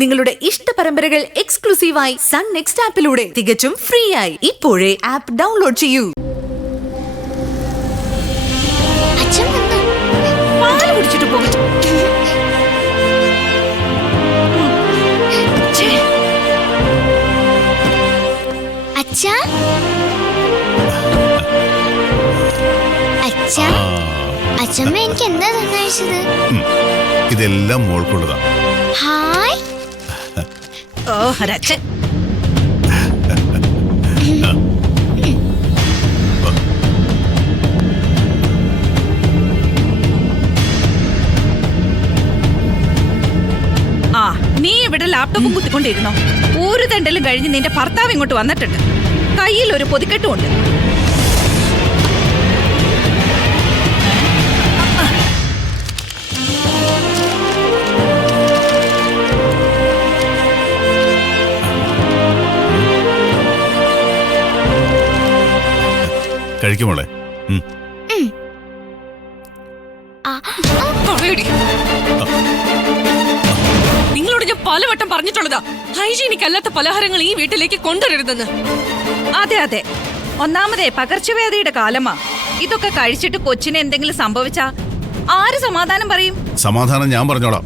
നിങ്ങളുടെ ഇഷ്ട പരമ്പരകൾ എക്സ്ക്ലൂസീവായി സൺ നെക്സ്റ്റ് ആപ്പിലൂടെ തികച്ചും ഫ്രീ ആയി ഇപ്പോഴേ ആപ്പ് ഡൗൺലോഡ് ചെയ്യൂ. പാല് കുടിച്ചിട്ട് പോകും. അച്ഛാ അച്ഛാ അച്ഛമ്മ എനിക്ക് എന്താ തന്നയച്ചത്? ഇതെല്ലാം മോൾക്കുള്ളതാ. ഹായ്. ഓ അച്ഛൻ. ആ നീ ഇവിടെ ലാപ്ടോപ്പും കുത്തിക്കൊണ്ടിരുന്നോ? ഒരു തണ്ടലും കഴിഞ്ഞ് നിന്റെ ഭർത്താവ് ഇങ്ങോട്ട് വന്നിട്ടുണ്ട്. കയ്യിൽ ഒരു പൊതിക്കെട്ടുമുണ്ട്. കഴിക്കുമോളെ. നിങ്ങളോട് ഞാൻ പലവട്ടം പറഞ്ഞിട്ടുള്ളതാ, ഹൈജീനിക് അല്ലാത്ത പലഹാരങ്ങൾ ഈ വീട്ടിലേക്ക് കൊണ്ടുവരരുതെന്ന്. അതെ അതെ, ഒന്നാമതേ പകർച്ചവ്യാധിയുടെ കാലമാ. ഇതൊക്കെ കഴിച്ചിട്ട് കൊച്ചിന് എന്തെങ്കിലും സംഭവിച്ചാ ആര് സമാധാനം പറയും? സമാധാനം ഞാൻ പറഞ്ഞോളാം.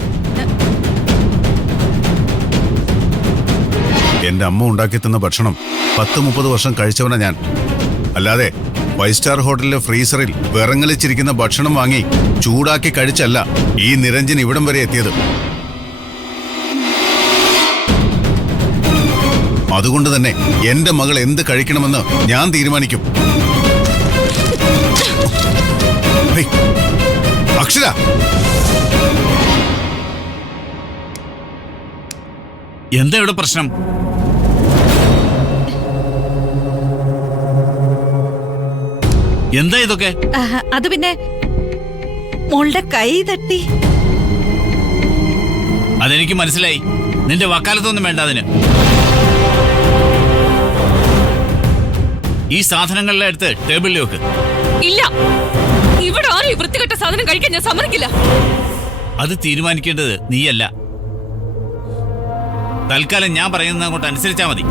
എന്റെ അമ്മ ഉണ്ടാക്കി തന്ന ഭക്ഷണം 10-30 വർഷം കഴിച്ചവനാ ഞാൻ. അല്ലാതെ 5 സ്റ്റാർ ഹോട്ടലിലെ ഫ്രീസറിൽ വിറങ്ങലിച്ചിരിക്കുന്ന ഭക്ഷണം വാങ്ങി ചൂടാക്കി കഴിച്ചല്ല ഈ നിരഞ്ജൻ ഇവിടം വരെ എത്തിയത്. അതുകൊണ്ട് തന്നെ എന്റെ മകൾ എന്ത് കഴിക്കണമെന്ന് ഞാൻ തീരുമാനിക്കും. അക്ഷര, എന്താ ഇവിടെ പ്രശ്നം? എന്താ ഇതൊക്കെ? അത് പിന്നെ മോളുടെ കൈ തട്ടി. അതെനിക്ക് മനസ്സിലായി. നിന്റെ വക്കാലത്തൊന്നും വേണ്ട അതിന്. ഈ സാധനങ്ങളെല്ലാം എടുത്ത് ടേബിളിൽ വെക്ക്. ഇല്ല, ഇവിടെ ആരും ഈ വൃത്തികെട്ട സാധനം കഴിക്കാൻ ഞാൻ സമ്മതിക്കില്ല. അത് തീരുമാനിക്കേണ്ടത് നീയല്ല. തൽക്കാലം ഞാൻ പറയുന്നത് അങ്ങോട്ട് അനുസരിച്ചാ മതി.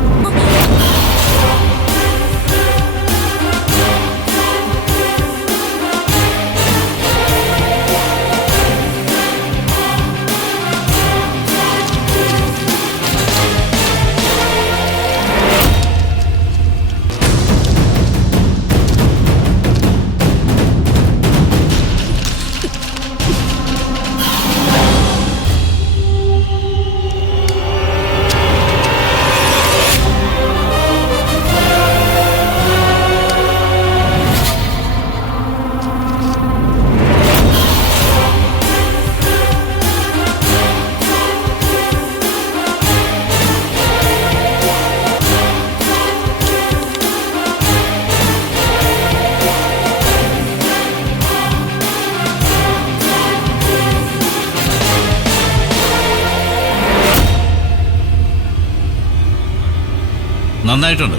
നന്നായിട്ടുണ്ട്,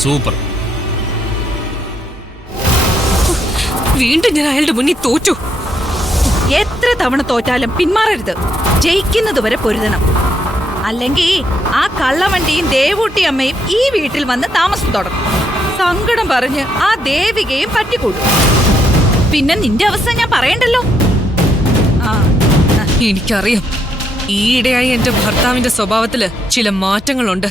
സൂപ്പർ. വീണ്ടും ഞാൻ അയാളുടെ മുന്നിൽ തോറ്റു. എത്ര തവണ തോറ്റാലും പിന്മാറരുത്. ജയിക്കുന്നത് വരെ പൊരുതണം. അല്ലെങ്കിൽ ആ കള്ളവണ്ടിയും ദേവൂട്ടി അമ്മയും ഈ വീട്ടിൽ വന്ന് താമസം തുടങ്ങും. സങ്കടം പറഞ്ഞ് ആ ദേവികയും പറ്റിക്കൂടും. പിന്നെ നിന്റെ അവസ്ഥ ഞാൻ പറയണ്ടല്ലോ. എനിക്കറിയാം, ഈയിടെയായി എന്റെ ഭർത്താവിന്റെ സ്വഭാവത്തില് ചില മാറ്റങ്ങളുണ്ട്.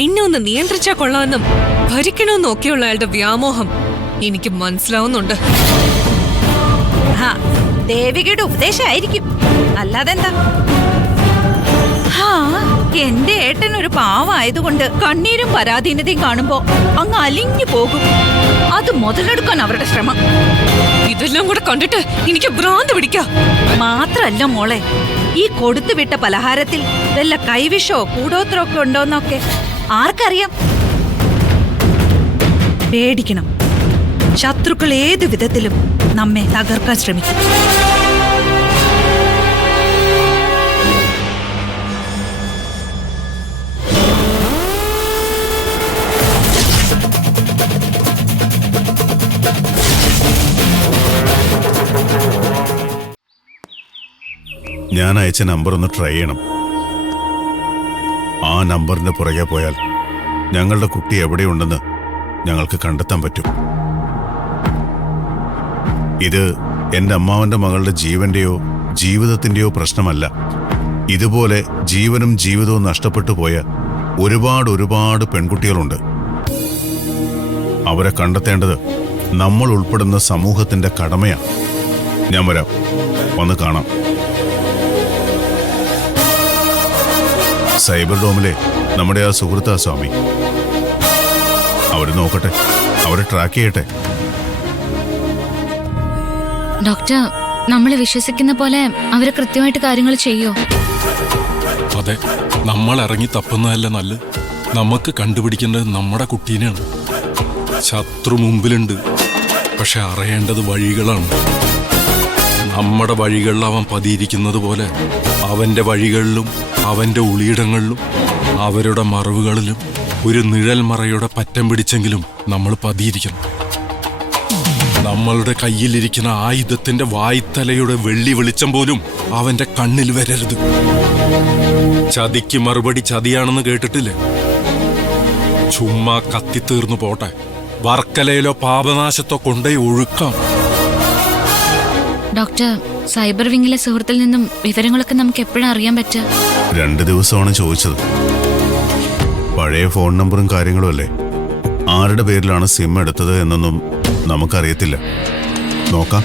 എന്നെ ഒന്ന് നിയന്ത്രിച്ചാ കൊള്ളാമെന്നും ഭരിക്കണമെന്നും ഒക്കെയുള്ള അയാളുടെ വ്യാമോഹം എനിക്ക് മനസ്സിലാവുന്നുണ്ട്. ദേവികയുടെ ഉപദേശമായിരിക്കും, അല്ലാതെന്താ. എന്റെ ഏട്ടൻ ഒരു പാവായതുകൊണ്ട് കണ്ണീരും പരാധീനതയും കാണുമ്പോ അങ്ങ് അലിഞ്ഞു പോകും. അത് മുതലെടുക്കാൻ അവരുടെ ശ്രമം. ഇതെല്ലാം കൂടെ കണ്ടിട്ട് എനിക്ക് ഭ്രാന്ത് പിടിക്കാം. മാത്രല്ല മോളെ, ഈ കൊടുത്തുവിട്ട പലഹാരത്തിൽ വല്ല കൈവിഷോ കൂടോത്രമൊക്കെ ഉണ്ടോന്നൊക്കെ ആർക്കറിയാം. പേടിക്കണം. ശത്രുക്കൾ ഏതു വിധത്തിലും നമ്മെ തകർക്കാൻ ശ്രമിക്കും. ഞാൻ അയച്ച നമ്പർ ഒന്ന് ട്രൈ ചെയ്യണം. ആ നമ്പറിന്റെ പുറകെ പോയാൽ ഞങ്ങളുടെ കുട്ടി എവിടെയുണ്ടെന്ന് ഞങ്ങൾക്ക് കണ്ടെത്താൻ പറ്റും. ഇത് എന്റെ അമ്മാവന്റെ മകളുടെ ജീവന്റെയോ ജീവിതത്തിന്റെയോ പ്രശ്നമല്ല. ഇതുപോലെ ജീവനും ജീവിതവും നഷ്ടപ്പെട്ടു പോയ ഒരുപാട് പെൺകുട്ടികളുണ്ട്. അവരെ കണ്ടെത്തേണ്ടത് നമ്മൾ ഉൾപ്പെടുന്ന സമൂഹത്തിന്റെ കടമയാണ്. ഞാൻ വരാം, വന്ന് കാണാം. സൈബർ ഡോമിലെ നമ്മുടെ ആ സുഹൃത്താ സ്വാമി. അവര് നോക്കട്ടെ, അവരെ ട്രാക്ക് ചെയ്യട്ടെ. ഡോക്ടർ, നമ്മൾ വിശ്വസിക്കുന്ന പോലെ അവര് കൃത്യമായിട്ട് കാര്യങ്ങൾ ചെയ്യോ? അതെ, നമ്മൾ ഇറങ്ങി തപ്പുന്നതല്ല നല്ലത്. നമുക്ക് കണ്ടുപിടിക്കേണ്ടത് നമ്മുടെ കുട്ടീനെയാണ്. ശത്രു മുമ്പിലുണ്ട്, പക്ഷെ അറിയേണ്ടത് വഴികളാണ്. നമ്മുടെ വഴികളിൽ അവൻ പതിയിരിക്കുന്നത് പോലെ അവന്റെ വഴികളിലും അവന്റെ ഒളിയിടങ്ങളിലും അവരുടെ മറവുകളിലും ഒരു നിഴൽ മറയുടെ പറ്റം പിടിച്ചെങ്കിലും നമ്മൾ പതിയിരിക്കണം. നമ്മളുടെ കയ്യിലിരിക്കുന്ന ആയുധത്തിന്റെ വായ്ത്തലയുടെ വെള്ളി വെളിച്ചം പോലും അവന്റെ കണ്ണിൽ വരരുത്. ചതിക്ക് മറുപടി ചതിയാണെന്ന് കേട്ടിട്ടില്ലേ? ചുമ്മാ കത്തിത്തീർന്നു പോട്ടെ, വർക്കലയിലോ പാപനാശത്തോ കൊണ്ടേ ഒഴുക്കാം. ഡോക്ടർ, സൈബർ വിങ്ങിലെ സുഹൃത്തിൽ നിന്നും വിവരങ്ങളൊക്കെ നമുക്ക് എപ്പോഴാണ് അറിയാൻ പറ്റുക? 2 ദിവസമാണ് ചോദിച്ചത്. പഴയ ഫോൺ നമ്പറും കാര്യങ്ങളും അല്ലേ. ആരുടെ പേരിലാണ് സിം എടുത്തത് എന്നൊന്നും നമുക്കറിയത്തില്ല. നോക്കാം.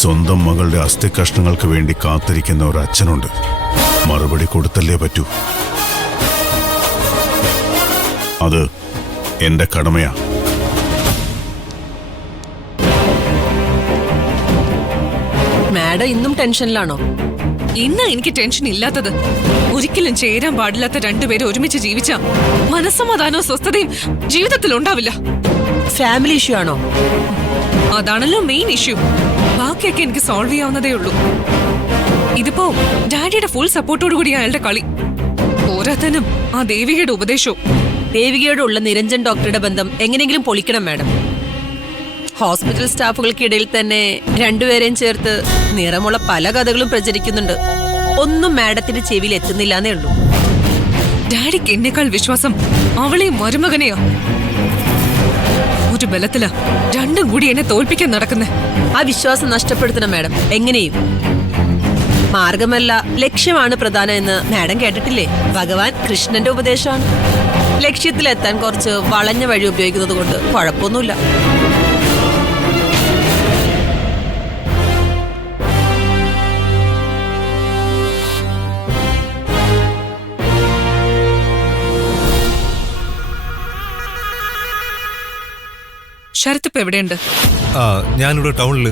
സ്വന്തം മകളുടെ അസ്ഥികഷ്ണങ്ങൾക്ക് വേണ്ടി കാത്തിരിക്കുന്ന ഒരു അച്ഛനുണ്ട്. മറുപടി കൊടുത്തല്ലേ പറ്റൂ. അത് എന്റെ കടമയാ. മാഡം ഇന്നും ടെൻഷനിലാണോ? ഇന്ന് എനിക്ക് ടെൻഷൻ ഇല്ലാത്തത് ഒരിക്കലും ചേരാൻ പാടില്ലാത്ത രണ്ടുപേരും ഒരുമിച്ച് ജീവിച്ച മനസ്സമാധാനവും സ്വസ്ഥതയും ജീവിതത്തിൽ ഉണ്ടാവില്ല. ഫാമിലി ഇഷ്യൂ ആണോ? അതാണല്ലോ മെയിൻ ഇഷ്യൂ. ബാക്കിയൊക്കെ എനിക്ക് സോൾവ് ചെയ്യാവുന്നതേ ഉള്ളൂ. ഇതിപ്പോ ഡാഡിയുടെ ഫുൾ സപ്പോർട്ടോടു കൂടി അയാളുടെ കളി. പോരാത്തനും ആ ദേവികയുടെ ഉപദേശവും. ദേവികയോടുള്ള നിരഞ്ജൻ ഡോക്ടറുടെ ബന്ധം എങ്ങനെയെങ്കിലും പൊളിക്കണം മാഡം. ഹോസ്പിറ്റൽ സ്റ്റാഫുകൾക്കിടയിൽ തന്നെ രണ്ടുപേരെയും ചേർത്ത് നിറമുള്ള പല കഥകളും പ്രചരിക്കുന്നുണ്ട്. ഒന്നും മാഡത്തിന്റെ ചെവിയിൽ എത്തുന്നില്ലാന്നേ ഉള്ളൂ. ഡാഡിക്ക് എന്നെക്കാൾ വിശ്വാസം അവളെയും മരുമകനെയോ. ഒരു ബലത്തിലാ രണ്ടും കൂടി എന്നെ തോൽപ്പിക്കാൻ നടക്കുന്നേ. ആ വിശ്വാസം നഷ്ടപ്പെടുത്തണം മാഡം, എങ്ങനെയും. മാർഗമല്ല ലക്ഷ്യമാണ് പ്രധാനം എന്ന് മാഡം കേട്ടിട്ടില്ലേ? ഭഗവാൻ കൃഷ്ണന്റെ ഉപദേശമാണ്. ലക്ഷ്യത്തിലെത്താൻ കുറച്ച് വളഞ്ഞ വഴി ഉപയോഗിക്കുന്നത് കൊണ്ട് കുഴപ്പമൊന്നുമില്ല. ശരത്ത് ഇപ്പൊ എവിടെയുണ്ട്? ഞാനിവിടെ ടൗണില്.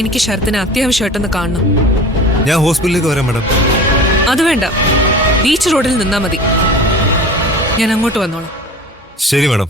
എനിക്ക് ശരത്തിനെ അത്യാവശ്യമായിട്ടൊന്ന് കാണണം. ഞാൻ ഹോസ്പിറ്റലിലേക്ക് വരാം മാഡം. അത് വേണ്ട, ബീച്ച് റോഡിൽ നിന്നാ മതി. ഞാൻ അങ്ങോട്ട് വന്നോളാം. ശരി മാഡം.